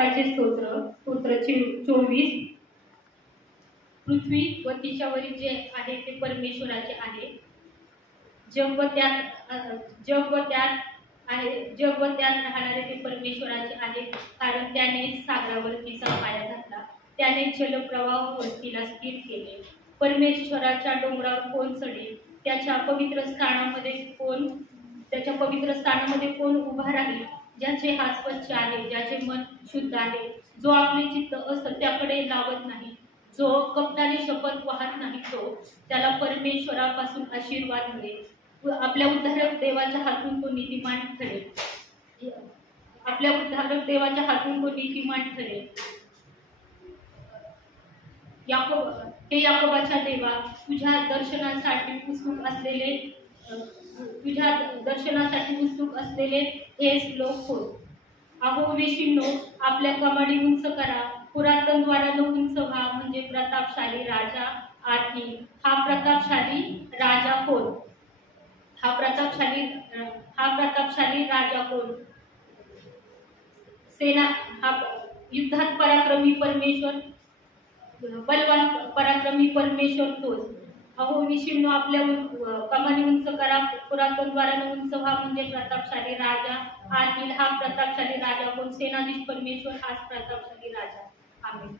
बायबलाचे स्तोत्र 24. पृथ्वी व तिच्यावरील जे आहे ते परमेश्वराचे आहे. जग व त्यात राहणारे ते परमेश्वराचे आहे. कारण त्याने सागरावरतीचा पाया घातला, त्याने जलप्रवाहावरतीला स्थिर केले. परमेश्वराच्या डोंगरावर कोण चढेल? त्याच्या पवित्र स्थानामध्ये कोण उभा राहील? ज्याचे हात स्वच्छ आहे, ज्याचे मन शुद्ध आहे, जो आपले चित्त असत्याकडे लावत नाही, जो कपटाने शपथ वाहत नाही, त्याला परमेश्वरापासून आशीर्वाद मिळेल. आपल्या उद्धारक देवाच्या हातून तो नीतिमान ठरेल. याकोबाच्या देवा, तुझ्या दर्शनासाठी उत्सुक असलेले हेच लोक होत. अहो वेशींनो, आपल्या कमाडी उंच करा, पुरातन द्वारानं उंच व्हा, म्हणजे प्रतापशाली राजा आत येईल. हा प्रतापशाली राजा कोण? सेना हा युद्धात बलवान पराक्रमी परमेश्वर तोच. अहो विष्णू, आपल्या कमानी उंच करा, पुरातन द्वारानं उंच व्हा, म्हणजे प्रतापशाली राजा आत येईल. हा प्रतापशाली राजा कोण? सेनाधीश परमेश्वर, हाच प्रतापशाली राजा. आमेन.